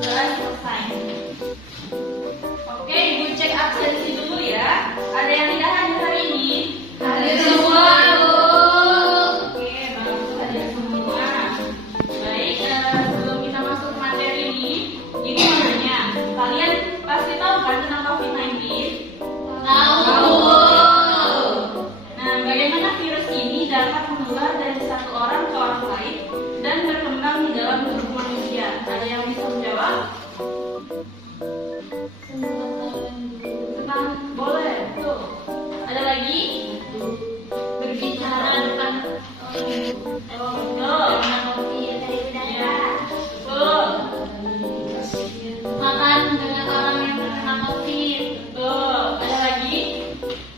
Selesai. Oke, Ibu cek absensi dulu ya. Ada yang tidak hadir hari ini? Hadir semua, Bu. Oke, bagus hadir semua. Baik, sebelum kita masuk ke materi ini mau nanya, kalian pasti tahu kan tentang COVID-19? Tahu. Nah, bagaimana virus ini dapat menular dari satu orang ke orang lain dan berkembang di dalam tubuh manusia? Ada yang bisa menjawab? Tentang boleh, tuh. Ada lagi? Berbicara depan oh, betul. Ya, betul. Makan dengan orang yang terkena COVID. Betul. Ada lagi?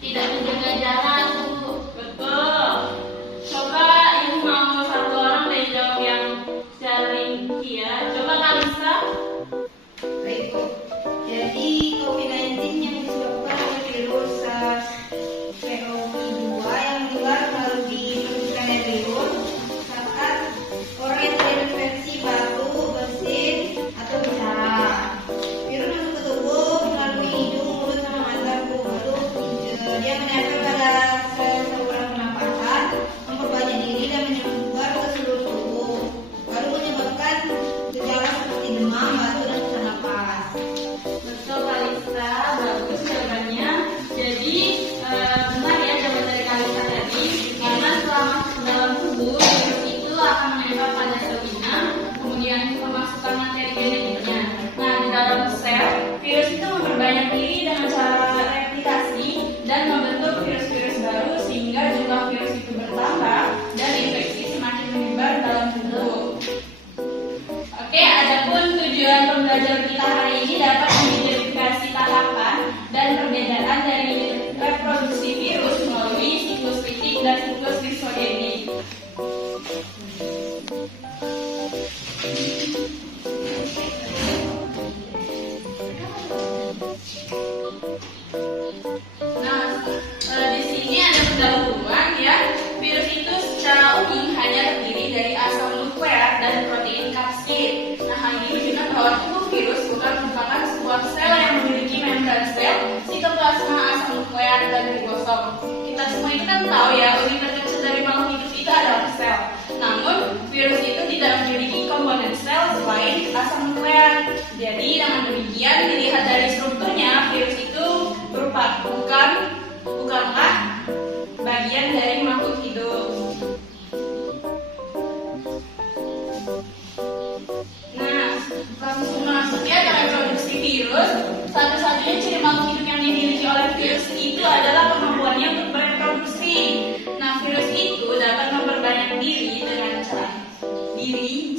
Tidak menjaga jarak, Bu. Betul. Coba yang mau satu orang deh jawab yang secara rinci ya. Coba Kalisa. Baik, Bu. Jadi COVID-19 yang disebabkan oleh virus SARS-CoV-2 yang menular melalui percikan air liur saat orang yang terinfeksi batuk, bersin, atau bicara. Virus masuk ke tubuh melalui hidung, mulut, sama mata, Bu. Lalu dia menempel pada sel saluran pernapasan, memperbanyak diri dan menyebar ke seluruh tubuh. Lalu menyebabkan gejala seperti demam, batuk, dan sesak napas. Betul Kalisa, bagus jawabannya. Jadi benar ya jawaban dari Kalisa tadi. Karena setelah masuk ke dalam tubuh, virus itu akan menempel pada sel inang, kemudian memasukkan materi genetiknya. Nah, di dalam sel, virus itu memperbanyak diri dengan cara replikasi dan membentuk virus-virus baru sehingga jumlah virus itu bertambah dan infeksi semakin menyebar dalam tubuh. Oke, adapun tujuan pembelajaran kita hari ini dapat mengidentifikasi tahapan dan perbedaan dari reproduksi virus melalui siklus litik dan siklus disogenik. Nah, di sini ada pendahuluan ya. Virus itu secara umum hanya terdiri dari asam nukleat dan protein kapsid. Nah, hal ini menunjukkan bahwa tubuh virus bukan merupakan sebuah sel yang memiliki membran sel, sitoplasma, asam nukleat, dan ribosom. Kita semua itu kan tahu ya, unit terkecil dari makhluk hidup itu adalah sel. Namun, virus itu tidak memiliki komponen sel selain asam nukleat. Jadi, dengan demikian dilihat dari strukturnya, virus itu bukanlah bagian dari makhluk hidup. Nah, langsung masuk ya ke reproduksi virus. Satu-satunya ciri makhluk hidup yang dimiliki oleh virus itu adalah kemampuannya untuk bereproduksi. Nah, virus itu dapat memperbanyak diri dengan cara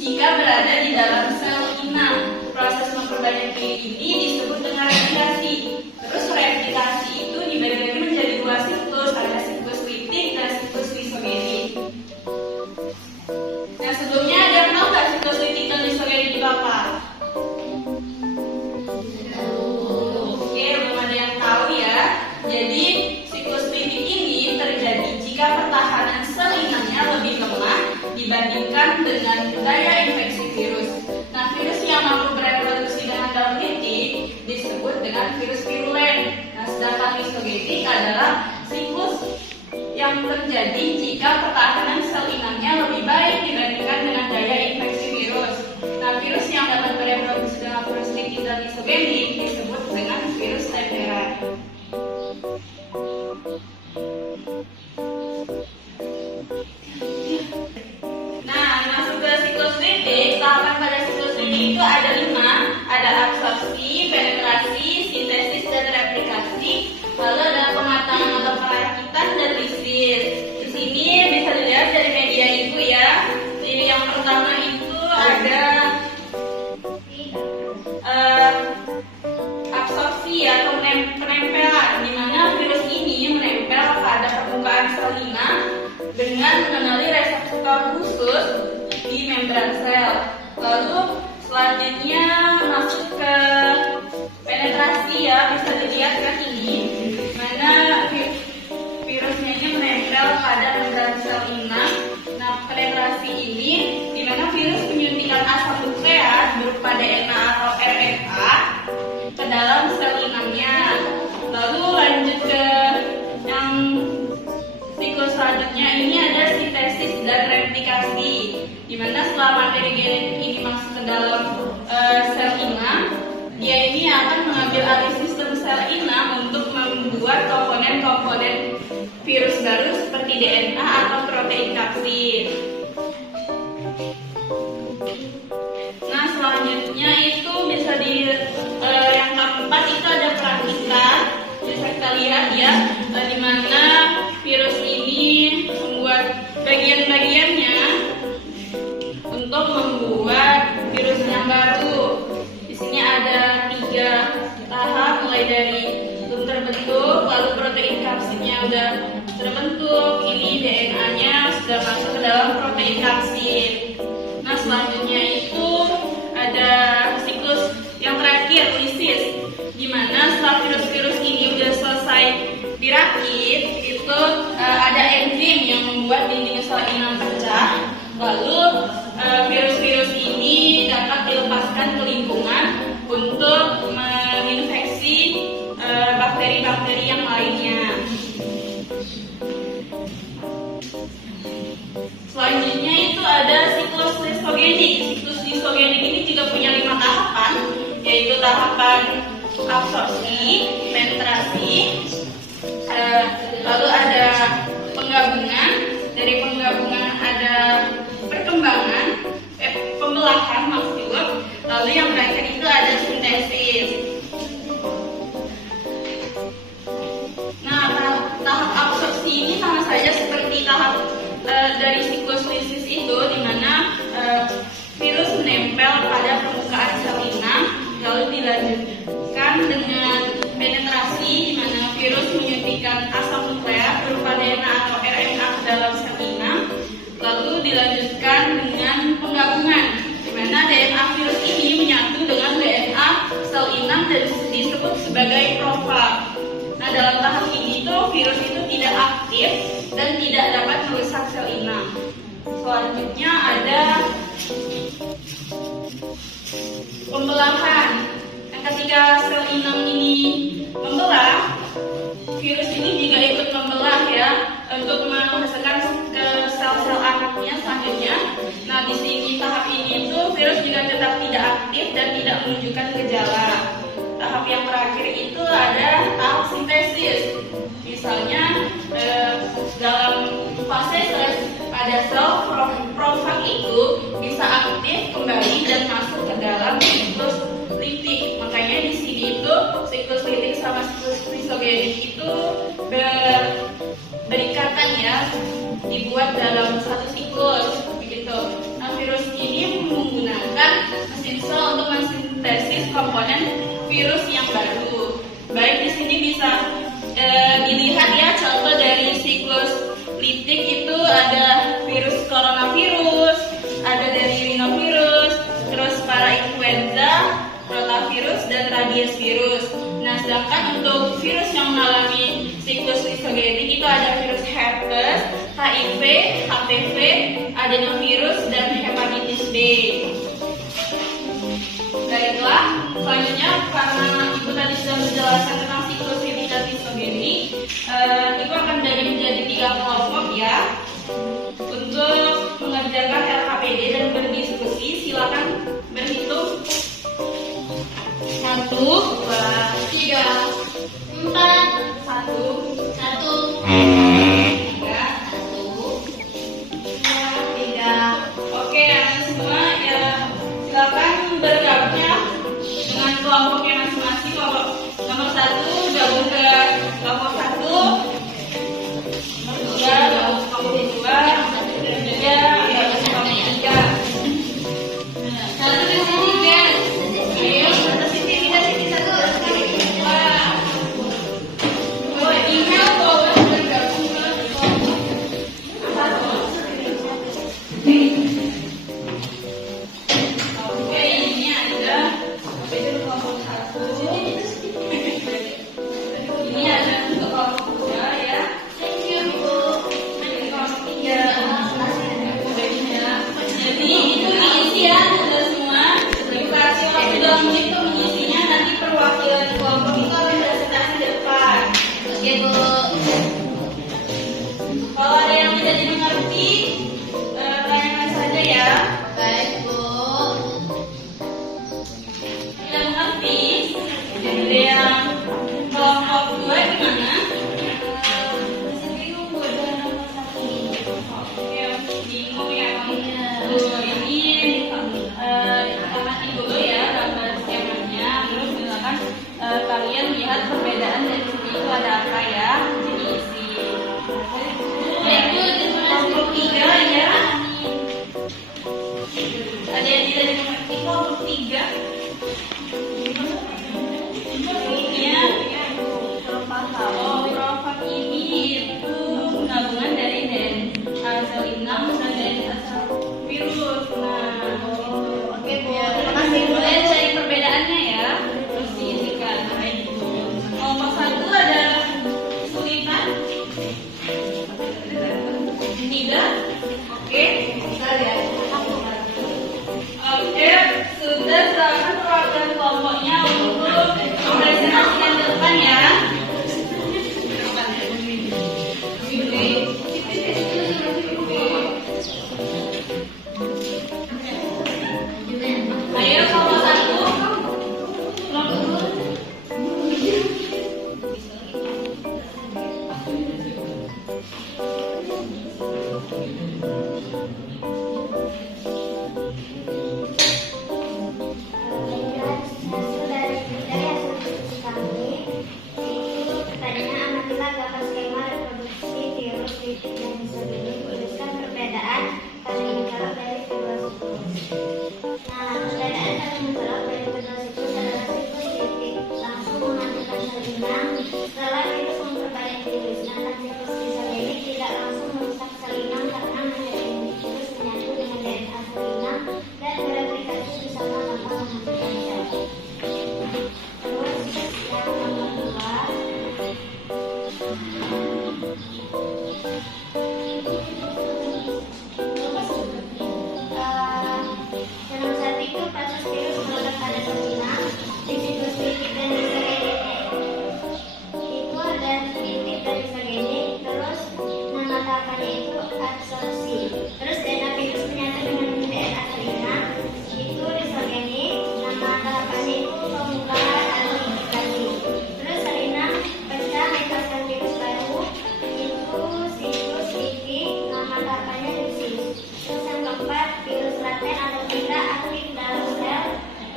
jika berada di dalam sel inang. Proses memperbanyak diri ini disebut dengan replikasi. Terus replikasi itu dibagi menjadi dua siklus, ada siklus litik dan siklus disogenik. Nah, sebelumnya ada yang tahu nggak siklus litik dan disogenik itu apa? Oke, belum ada yang tahu ya. Jadi siklus litik ini terjadi jika pertahanan sel inangnya lebih lemah dibandingkan dengan daya infeksi virus. Nah, virus yang mampu bereproduksi dengan dalam litik disebut dengan virus virulen. Nah, sedangkan disogenik adalah siklus yang terjadi jika pertahanan sel inangnya lebih baik dibandingkan dengan daya infeksi virus. Nah, virus yang dapat bereproduksi dengan virus litik dan disogenik disebut dengan virus temperat. Nah, masuk ke siklus litik, tahapan pada siklus litik itu ada 5, ada absorpsi, penetrasi, sintesis, dan replikasi. Lalu ada pematangan atau perakitan dan lisis. Di sini bisa dilihat dari media ibu ya. Ini yang pertama itu ada absorpsi atau penempelan, di mana virus ini menempel pada permukaan sel inang dengan mengenali reseptor khusus di membran sel. Lalu selanjutnya masuk ke penetrasi ya, bisa dilihat kan ini, mana virusnya ini menempel pada membran sel inang. Nah, penetrasi ini di mana virus menyuntikkan asam nukleat berupa DNA atau RNA ke dalam sel inangnya. Lalu lanjut ke yang siklus selanjutnya, ini ada sintesis dan replikasi, di mana setelah materi genetik ini masuk ke dalam sel inang, dia ini akan mengambil alih sistem sel inang untuk membuat komponen-komponen virus baru seperti DNA atau protein kapsid. Nah, selanjutnya itu bisa yang keempat itu ada perantikan. Bisa kita lihat ya, di mana virus ini membuat bagian-bagiannya untuk membuat virus yang baru. Di sini ada 3 tahap, mulai dari belum terbentuk, lalu protein kapsidnya udah terbentuk, ini DNA-nya sudah masuk ke dalam protein kapsid. Nah, selanjutnya itu ada siklus yang terakhir, lisis, di mana setelah virus-virus ini udah selesai dirakit, itu ada enzim yang membuat dinding sel inang pecah. Lalu virus-virus ini dapat dilepaskan ke lingkungan untuk menginfeksi bakteri-bakteri yang lainnya. Selanjutnya itu ada siklus lisogenik. Siklus lisogenik ini juga punya 5 tahapan, yaitu tahapan absorpsi, penetrasi, lalu ada penggabungan. Dari penggabungan ada perkembangan, pembelahan maksud. Lalu yang terakhir itu ada sintesis. Nah, tahap absorpsi ini sama saja seperti tahap dari siklus lisis itu, di mana virus menempel pada permukaan sel inang, lalu dilanjutkan dengan penetrasi, di mana virus menyuntikkan asam nukleat berupa DNA atau RNA ke dalam sel inang, lalu dilanjutkan dengan penggabungan, di mana DNA virus ini menyatu dengan DNA sel inang dan disebut sebagai profag. Nah, dalam tahap ini tuh virus itu tidak aktif dan tidak dapat merusak sel inang. Selanjutnya ada pembelahan. Nah, ketika sel inang ini membelah, virus ini juga ikut membelah ya, untuk menghasilkan ke sel-sel anaknya selanjutnya. Nah, di sini tahap ini tuh virus juga tetap tidak aktif dan tidak menunjukkan gejala. Tahap yang terakhir itu ada tahap sintesis. Misalnya dalam fase pada sel profag itu bisa aktif kembali dan masuk ke dalam siklus litik. Makanya di sini itu siklus litik sama siklus lisogenik itu berikatan ya, dibuat dalam satu siklus begitu. Nah, virus ini menggunakan mesin sel untuk mensintesis komponen virus yang baru. Baik, di sini bisa dilihat ya contoh dari siklus litik itu ada virus coronavirus, ada dari rhinovirus, terus parainfluenza, rotavirus, dan rabies virus. Nah, sedangkan untuk virus yang mengalami siklus lisogenik itu ada virus herpes, HIV, HPV, adenovirus, dan hepatitis B. Baiklah, selanjutnya karena Ibu tadi sudah menjelaskan tentang siklus litik dan lisogenik, Ibu akan menjadi 3 kelompok ya untuk mengerjakan LKPD dan berdiskusi. Silakan berhitung. 1, 2, 3, 4, 1, 1, 3, 1. Oke, anak semua ya, silakan bergabungnya dengan kelompoknya masing-masing. Kelompok nomor 1 gabung ke kelompok 1, nomor 2 gabung ke kelompok 2, dan 3 gabung ke kelompok 3. Satu di sini, ayo, satu sini, kita sini satu. kalian lihat perbedaan dari sini itu ada apa ya? Jadi isi. Itu Kelompok 3 ya. Ada yang tidak dimengerti kelompok 3. Oh, profak ini itu gabungan dari asal inang dan asal virus. Nah, Oke, Bu. Terima kasih, Bu. boleh cari perbedaannya ya, terus diisikan. Kelompok 1 ada kesulitan? Tidak? Oke. Kita lihat. Oke, sudah silakan perwakilan kelompoknya untuk mempresentasikan ke depan ya. Ayo kelompok 1. Hasil dari hasil diskusi kami, yaitu pertanyaannya amatilah gambar skema reproduksi virus titik dan sebagainya, tuliskan perbedaan kalian mencolok dari kedua siklus. Nah, perbedaan kalian mencolok dari kedua siklus adalah siklus titik langsung menghasilkan sel inang setelah virus memperbanyak virus, sedangkan siklus sel ini tidak langsung merusak sel inang karena hanya virus menyatu dengan DNA sel inang dan bereplikasi bersama tanpa menghasilkan sel. Terus yang nomor 2, yang nomor 1 itu proses virus melekat pada sel inang di siklus titik dan disegenik. Itu ada titik dan disegenik, terus nama tahapannya itu absorpsi. Terus DNA virus menyatu dengan DNA sel inang, itu disegenik. Nama tahapannya itu pembukaan atau intikasi. Terus sel inang pecah melepaskan virus baru, itu siklus titik. Nama tahapannya lysis. Terus yang keempat, virus laten atau tidak aktif dalam sel,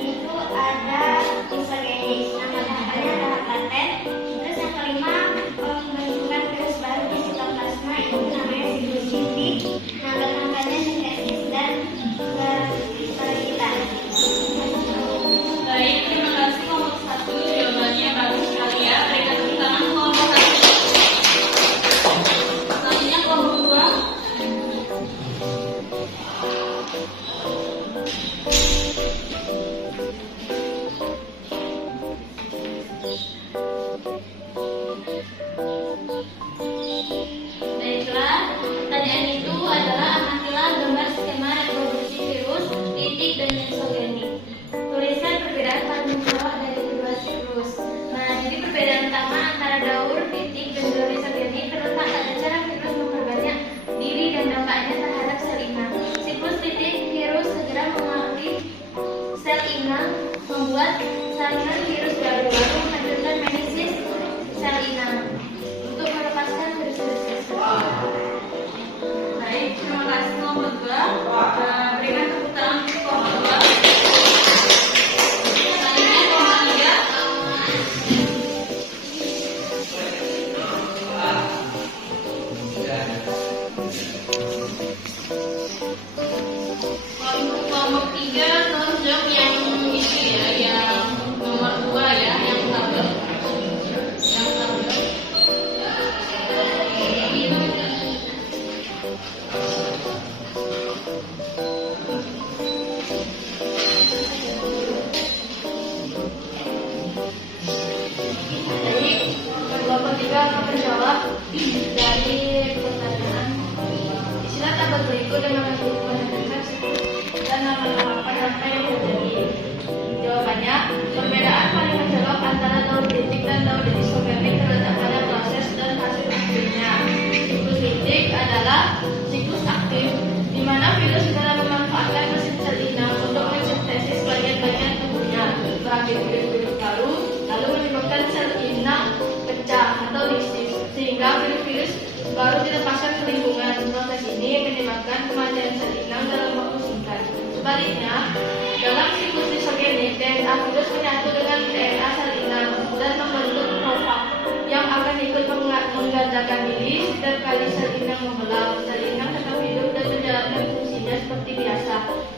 itu ada isogenik. Nama tahapannya tahap laten. Terus yang kelima, pembentukan virus baru di sitoplasma, itu namanya siklus titik. Nama tahapannya sintesis dan perikitan. Baik, terima kasih kelompok 1. Jawabannya bagus sekali ya. Berikan tepuk tangan kelompok 1. Selanjutnya kelompok 2. Baiklah, pertanyaan itu adalah amatilah gambar skema reproduksi virus titik dan isogenik. Tuliskan perbedaan pada mencolok dari kedua siklus. Nah, jadi perbedaan utama antara daur titik dan daur isogenik terletak pada cara virus memperbanyak diri dan dampaknya terhadap sel inang. Siklus titik, virus segera mengaktif sel inang, membuat saluran virus baru menghasilkan menesis sel inang untuk melepaskan virus-virus tersebut. Baik, terima kasih kelompok 2. Berikan tepuk tangan untuk kelompok 2. Selanjutnya kelompok 3. Kelompok 3 tolong jawab yang ini ya, yang nomor 2 ya, yang tabel. Yang tabel. Jadi, kelompok 3 akan menjawab dari pertanyaan. Isilah tabel berikut dengan menentukan dan nama-nama apa yang terjadi. Jawabannya, perbedaan paling mencolok antara daur titik dan daur isogenik terletak pada proses dan hasil akhirnya. Siklus titik adalah siklus aktif, di mana virus dalam memanfaatkan mesin sel inang untuk mensintesis bagian-bagian tubuhnya, beraktif virus-virus baru, lalu menyebabkan sel inang pecah atau lysis, sehingga virus-virus baru dilepaskan ke lingkungan. Proses ini menyebabkan kematian sel inang dalam waktu singkat. Sebaliknya, dalam siklus isogenik, DNA virus menyatu dengan DNA sel inang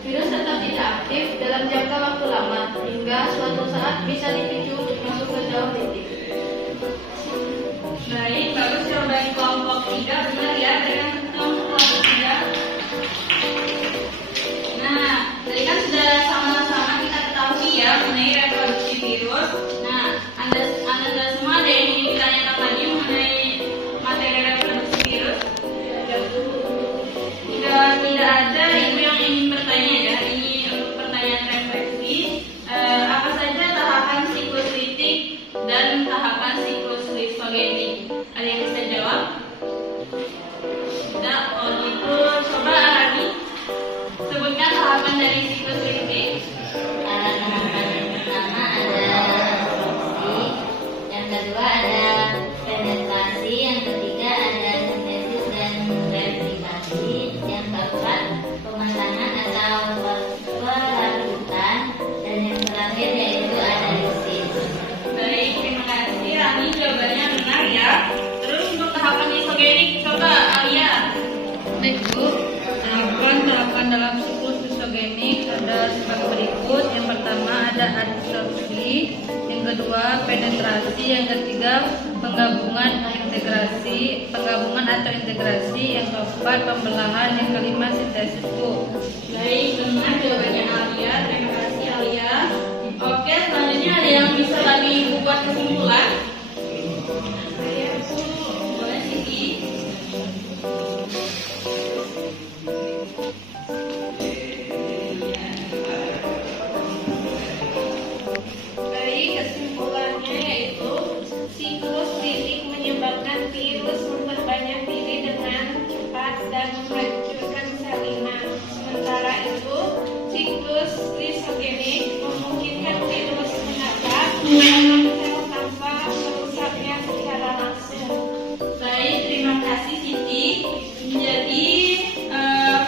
Virus tetap tidak aktif dalam jangka waktu lama, hingga suatu saat bisa dipicu untuk masuk ke dalam titik. Baik, bagus jawaban kelompok 3 benar ya. Berikan tepuk kelompok 3. Nah, tadi kan sudah sama-sama kita ketahui ya mengenai reproduksi virus. Nah, Anda semua ada yang ingin ditanyakan lagi mengenai materi reproduksi virus? Tidak ada ibu yang ingin bertanya ya. Ini untuk pertanyaan refleksi. Apa saja tahapan siklus litik dan tahapan siklus lisogenik? Ada yang bisa jawab? Tidak. Kalau gitu coba Arani sebutkan tahapan dari siklus litik. Tahapan yang pertama ada absorpsi, yang kedua ada penetrasi, yang ketiga ada sintesis dan replikasi, yang keempat pemasangan atau pelanjutan, dan yang terakhir yaitu analisis. Baik, terima kasih Rani, jawabannya benar ya. Terus untuk tahapan lisogenik coba Alia. Baik Bu, tahapan dalam siklus lisogenik ada sebagai berikut. Yang pertama ada adsorpsi, yang kedua penetrasi, yang ketiga penggabungan atau integrasi, yang keempat pembelahan, yang kelima sintesis Bu. Baik, benar jawabannya Alia. Terima kasih Alia. Oke, selanjutnya ada yang bisa lagi buat kesimpulan? Saya Bu, boleh Siti. Baik, kesimpulannya yaitu siklus litik menyebabkan virus memperbanyak diri dengan cepat dan menghancurkan sel inang. Sementara itu, siklus lisogenik memungkinkan virus menetap dalam sel tanpa merusaknya secara langsung. Baik, terima kasih Siti. Jadi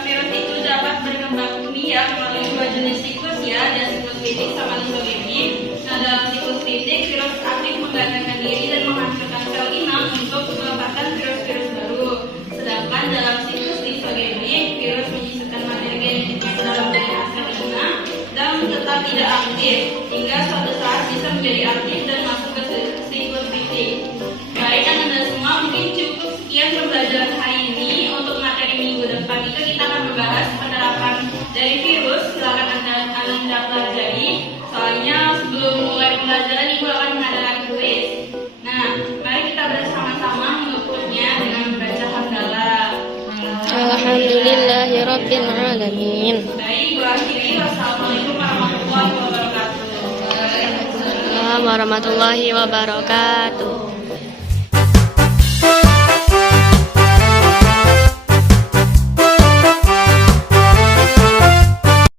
virus itu dapat berkembang biak melalui dua jenis siklus ya, ada siklus litik sama lisogenik. Nah, dalam siklus litik virus aktif menggandakan diri dan menghancurkan sel inang untuk melepaskan virus-virus baru. Sedangkan dalam siklus lisogenik virus menyisipkan materi genetiknya ke dalam DNA sel inang dan tetap tidak aktif hingga suatu saat bisa menjadi aktif dan masuk ke siklus litik. Baik, Anda semua mungkin cukup sekian pembelajaran hari ini. Untuk materi minggu depan itu kita akan membahas penerapan dari virus. Silakan Anda pelajari. Soalnya sebelum mulai pembelajaran Ibu akan mengadakan kuis. Nah, mari kita bersama-sama menutupnya dengan membaca hamdalah. Alhamdulillahirabbil alamin. Baik, Ibu akhiri. Wassalamualaikum warahmatullahi wabarakatuh. Warahmatullahi wabarakatuh.